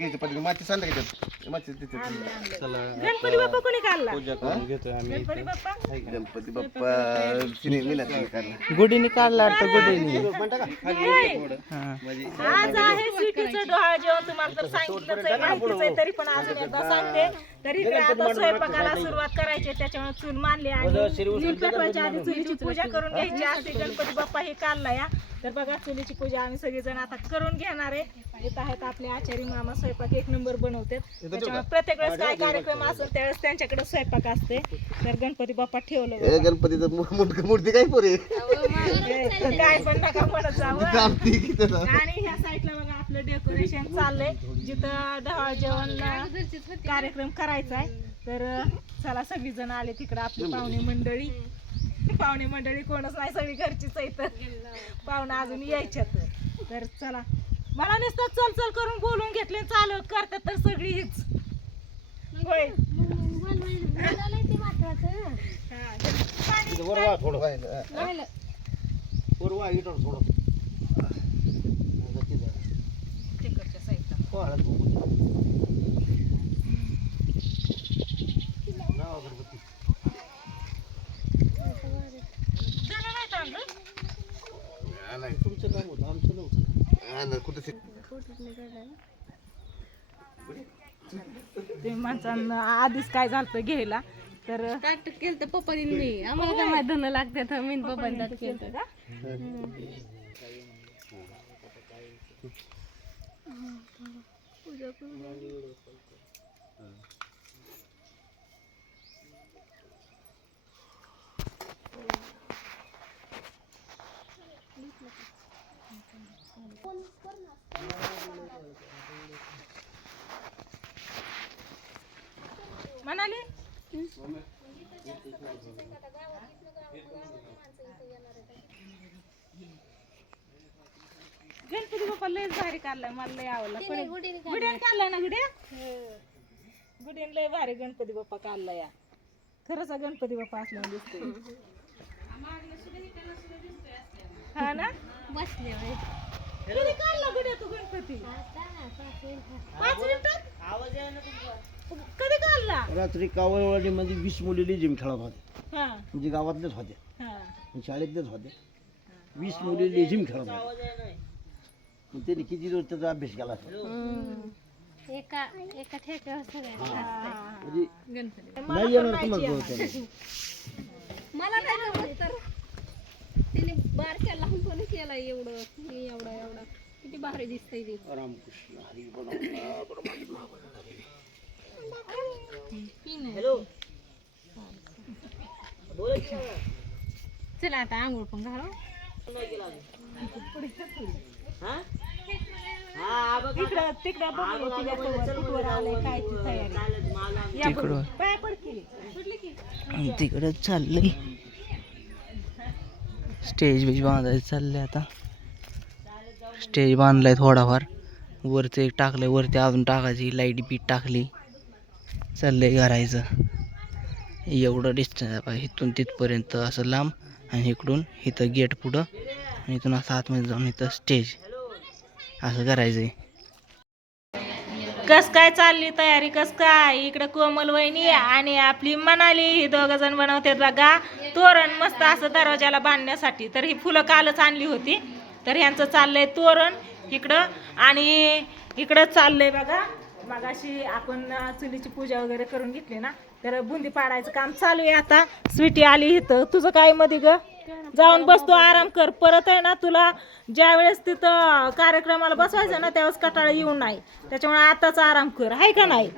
घ्यायचं पद्धती माती सांगा घेतात माती तिथे गणपती बाप्पा कोणी काढला? पूजा करून घेतोय आम्ही गणपती बाप्पा गणपती बाप्पा सिने मिळाला काढला गुढीने काढला तर गुढीने आज आहे स्वीटीचं डोहाळ जेवण. तुम्हाला तर सांगितलंच आहे, माहितीच आहे, तरी पण अजून एकदा सांगते. तर इकडे आता स्वयंपाकाला सुरुवात करायची, त्याच्यामुळे चूल मांडली आणि नीट पेटवायच्या आधी चुलीची पूजा करून घ्यायची असते. गणपती बाप्पा हे काढला या. तर बघा चुलीची पूजा आम्ही सगळेजण आता करून घेणार आहे. इथं आहेत आपले आचारी मामा, स्वयंपाक एक नंबर बनवतात. त्याच्यामुळे प्रत्येक वेळेस काय कार्यक्रम असेल त्यावेळेस त्यांच्याकडे स्वयंपाक असते. तर गणपती बाप्पा ठेवलं गणपतीचं मूर्ती काय पोरे काय पण नका म्हणत जावं. आणि ह्या साईडला बघा आपलं डेकोरेशन चाललंय, जिथं डहाळ जेवण कार्यक्रम करायचा आहे. तर चला सगळीजण आले तिकडं, आपली पाहुणे मंडळी कोणच नाही, सगळी घरचीच आहेत. पाहुणं अजून यायच्यात. तर चला, मला नुसतं चल चल करून बोलून घेतले, चालू करतात तर सगळीच होय. तिकडच्या साईडला ते माणसांना आधीच काय झालं घ्यायला. तर ताट केलं तर पप्पानी मी आम्हाला काय माहिती धन लागते तर मी पप्पानी ताट केलं का. म्हणाली गणपती बाप्पा लयच भारी काढलाय, मला लय आवडला. गुढ्यान काढलाय ना गुढ्या? गुढीन लय भारी गणपती बाप्पा काढला या. खरंच गणपती बाप्पा असला दिसतोय. हा ना, बसले कधी काढला गुढ्या तू गणपती? 5 मिनिटात कधी काढला? रात्री कावळवाडीमध्ये 20 मुली लेझिम खेळत होत्या, हा म्हणजे गावातल्याच होत्या, हा शाळेतल्याच होत्या. 20 मुली लेझिम खेळत होत्या. मग त्यांनी किती दिवस त्याचा अभ्यास केला असेल. एका ठेक्यावर सगळ्या म्हणजे गणपती. नाही येणार तुम्हाला. मला काय जमत तर तिने बारक्या लहानपणी केला एवढं किती भारी दिसतंय ते. रामकृष्ण हरी चला आता आंघोळ पण घालू. तिकडं चाललंय स्टेज बीज बांधायचं चाललंय. आता स्टेज बांधलाय थोडाफार, वरती एक टाकलंय, वरती अजून टाकायची, लाईट बीट टाकली, चाललंय करायचं. एवढं डिस्टन्स आहे इथून तिथपर्यंत असं लांब, आणि इकडून इथं गेट पुढं, आणि इथून असं आतमध्ये जाऊन इथं स्टेज असं करायचंय. कस काय चालली तयारी? कस काय इकडे कोमल वहिनी आणि आपली मनाली ही दोघ जण बनवतात बघा तोरण, मस्त असं दरवाजाला बांधण्यासाठी. तर ही फुलं कालच आणली होती. तर ह्यांचं चाललंय तोरण इकडं, आणि इकडं चाललंय बघा. मगाशी आपण चुलीची पूजा वगैरे करून घेतली ना, तर बुंदी पाडायचं काम चालू आहे. आता स्वीटी आली इथं. तुझं काय मध्ये ग? जाऊन बसतो, आराम कर. परत आहे ना, तुला ज्या वेळेस तिथं कार्यक्रमाला बसवायचं ना त्यावेळेस कटाळा येऊ नाही, त्याच्यामुळे आताच आराम कर, आहे का नाही?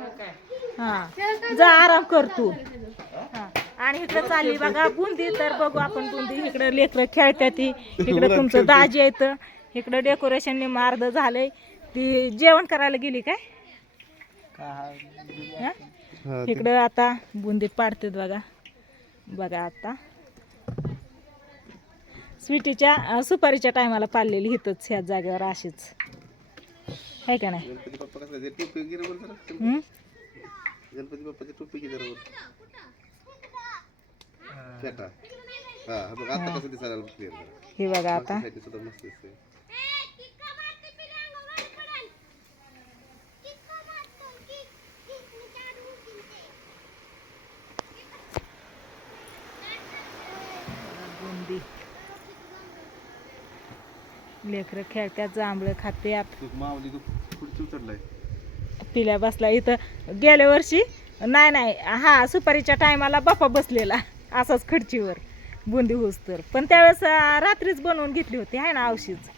हा, जा आराम कर तू. हा, आणि इकडे चालली बघा बुंदी. तर बघू आपण बुंदी. इकडे लेकरं खेळतात, ती इकडे तुमचं दाजी येतं. इकडे डेकोरेशन ने मार्द झालंय. ती जेवण करायला गेली काय? इकडं आता बुंदी पाडतात बघा. बघा आता स्वीटीच्या सुपारीच्या टायमाला पाडलेली हिथंच ह्या जागेवर अशीच, आहे का नाही? गणपती बाप्पा कसला टोपी गिर गणपती बाप्पाची टोपी गिर फेटा. हा बघ आता कसं दिसायला क्लिअर. हे बघा आता सुद्धा मस्त दिसतंय. लेकरं खेळत्यात, जांभळं खात्यात. तू मावली तू पुढची उचललाय. पिल्या बसला इथं. गेल्या वर्षी नाही हा सुपारीच्या टायमाला बापा बसलेला असाच खडचीवर बुंदी होस तर. पण त्यावेळेस रात्रीच बनवून घेतली होती आहे ना औषध.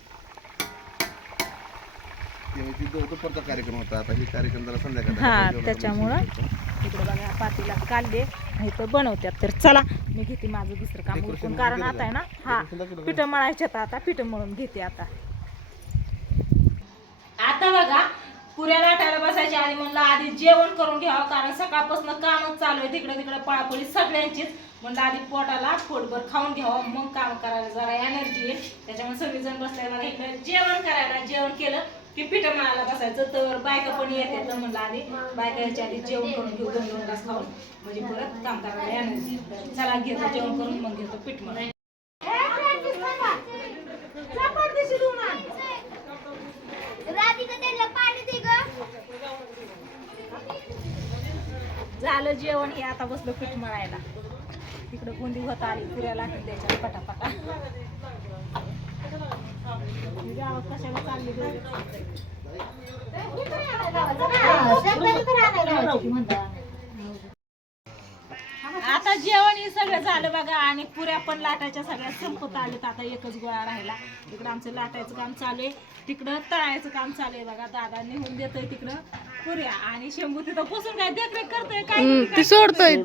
दुपारचा कार्यक्रम होता, आता हे कार्यक्रम जरा संध्याकाळी. हा त्याच्यामुळं इकडे बघा पातीला काढले इथं बनवतात. तर चला मी घेते माझं दुसरं काम उरकून, कारण आता आहे ना हा पिठं मळायच्यात. आता पिठं मळून घेते. आता बघा पुऱ्या लाटायला बसायच्या आधी म्हणलं आधी जेवण करून घ्यावं, कारण सकाळपासून कामच चालू आहे. तिकडे तिकडे पळापळी सगळ्यांचीच. म्हणलं आधी पोटाला पोटभर खाऊन घ्यावं, मग काम करायला जरा एनर्जी आहे. त्याच्यामुळे सगळेजण बसले बघा इकडे जेवण करायला. जेवण केलं की पिठं मळायला बसायचं. तर बायका पण येते. तर म्हणलं आधी बायका याच्या आधी जेवण करून घेऊ, 2-2 तास खाऊन, म्हणजे परत काम करायला एनर्जी. चला घेतो जेवण करून, मग घेतो पीठ मळायला. झालं जेवण, हे आता बसलो पीठ मळायला. तिकडे बुंदी होत आली, पुऱ्या लाटून द्यायच्या पटापटा. कशाला चालली आता जेवण हे सगळं झालं बघा, आणि पुऱ्या पण लाटायच्या सगळ्या संपत आलेत. आता एकच गोळा राहिला. इकडं आमचं लाटायचं काम चालू आहे, तिकडं तळायचं काम चालू आहे बघा. दादा निघून देतोय तिकडं पुऱ्या, आणि शंभू तिथं बसून काय देखरेख करतोय काय सोडतोय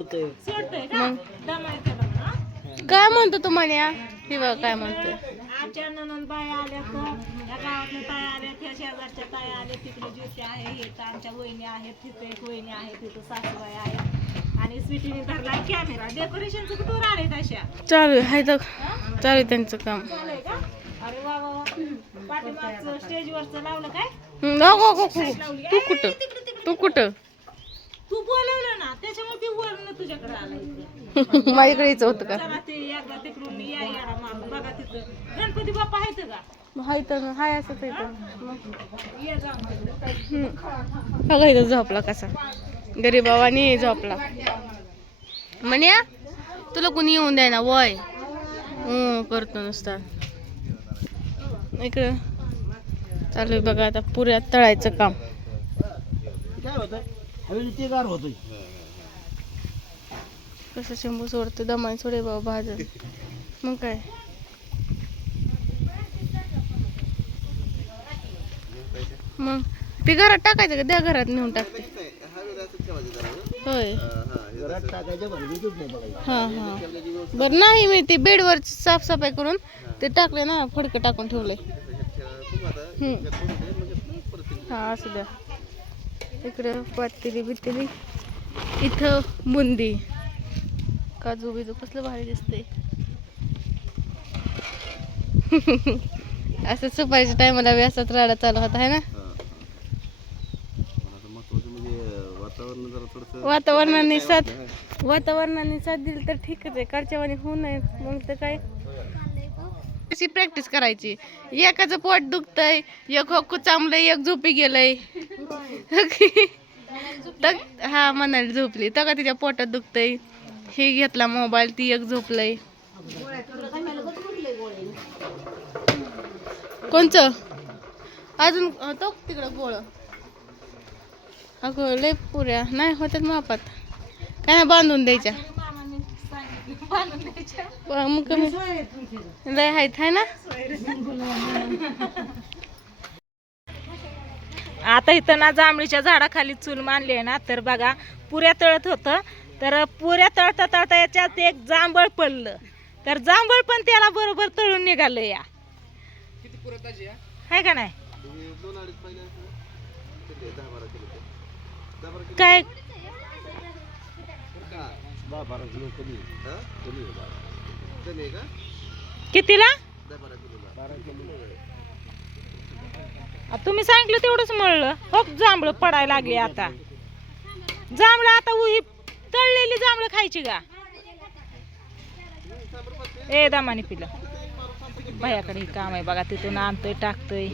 का दमायचं बघा. काय म्हणतो तुम्हाला हे बघ काय म्हणतोय. आमच्या ननंद बाया आल्या, तर या गावातल्या ताया आल्या, त्या शेजारच्या ताया आल्या. तिकडे ज्योती आहे, हे तर आमच्या वहिनी आहेत. तिथे एक वहिनी आहे, तिथं सासूबाई आहेत. आणि स्वीटीने धरला कॅमेरा. डेकोरेशनचं कुठून आले तशा चालू आहे त्यांचं काम. चालू आहे का? अरे वा वा वा. पाठीमागचं स्टेजवरचं लावलं काय? तू कुठं तू बोलवलं ना, त्याच्यामुळे ती वरनं तुझ्याकडे आलं. माझ्याकडे यायचं होतं का? चला ते एकदा तिकडून या याडा मारून बघा. तिथं गणपती बाप्पा आहेत का? हाय तर हाय असंच आहे ये बघा इथं झोपला कसा गरीबावानी झोपला. म्हण्या तुला कोणी येऊन द्याय ना वय करतो नुसता. इकडं चालू आहे बघा आता पुऱ्या तळायचं काम. काय होतं हवेली ते गार होतोय. कसं शंभू सोडतो दमाने सोडे बाबा भाजन. मग काय मग ते घरात टाकायचं का? द्या घरात नेऊन टाकते. होय घरात टाकायच्या भानगडीतच नाही बघायचं. हां हां बरं नाही मी ते बेडवर साफसफाई करून ते टाकले ना, फडकं टाकून ठेवलंय. हां असू द्या. इकडं पातेली बितेली, इथं बुंदी, काजू बिजू कसलं भारी दिसतंय. असं सुपारीच्या टायमाला व्यासात राडा चालू होता आहे ना. वातावरणाने साथ दिली तर ठीकच आहे. कालच्या वाणी होऊ नये मग तर काय. अशी प्रॅक्टिस करायची. एकाचं पोट दुखतंय, एक हो चांबलंय, एक झोपी गेलंय. हा म्हणाली झोपली तर का तिच्या पोटात दुखतंय. हे घेतला मोबाईल, ती एक झोपलंय. कोणचं अजून तो तिकडं गोळ. अगं लय पुऱ्या नाही होत्यात मापात. काय नाही बांधून द्यायच्या. मग कमी लय आहेत आहे ना. आता इथं ना जांभळीच्या झाडाखाली चूल मांडली आहे ना, तर बघा पुऱ्या तळत होतं. तर पुऱ्या तळता तळता याच्यात एक जांभळ पडलं. तर जांभळ पण त्याला बरोबर तळून निघालं. या आहे का नाही काय? कितीला? तुम्ही सांगितलं तेवढंच मळलं. हो जांभळं पडायला लागली. आता जांभळं आता ही तळलेली जांभळं खायची का? ए दामानी पिलं भैयाकडे काम आहे बघा. तिथून आणतोय टाकतोय.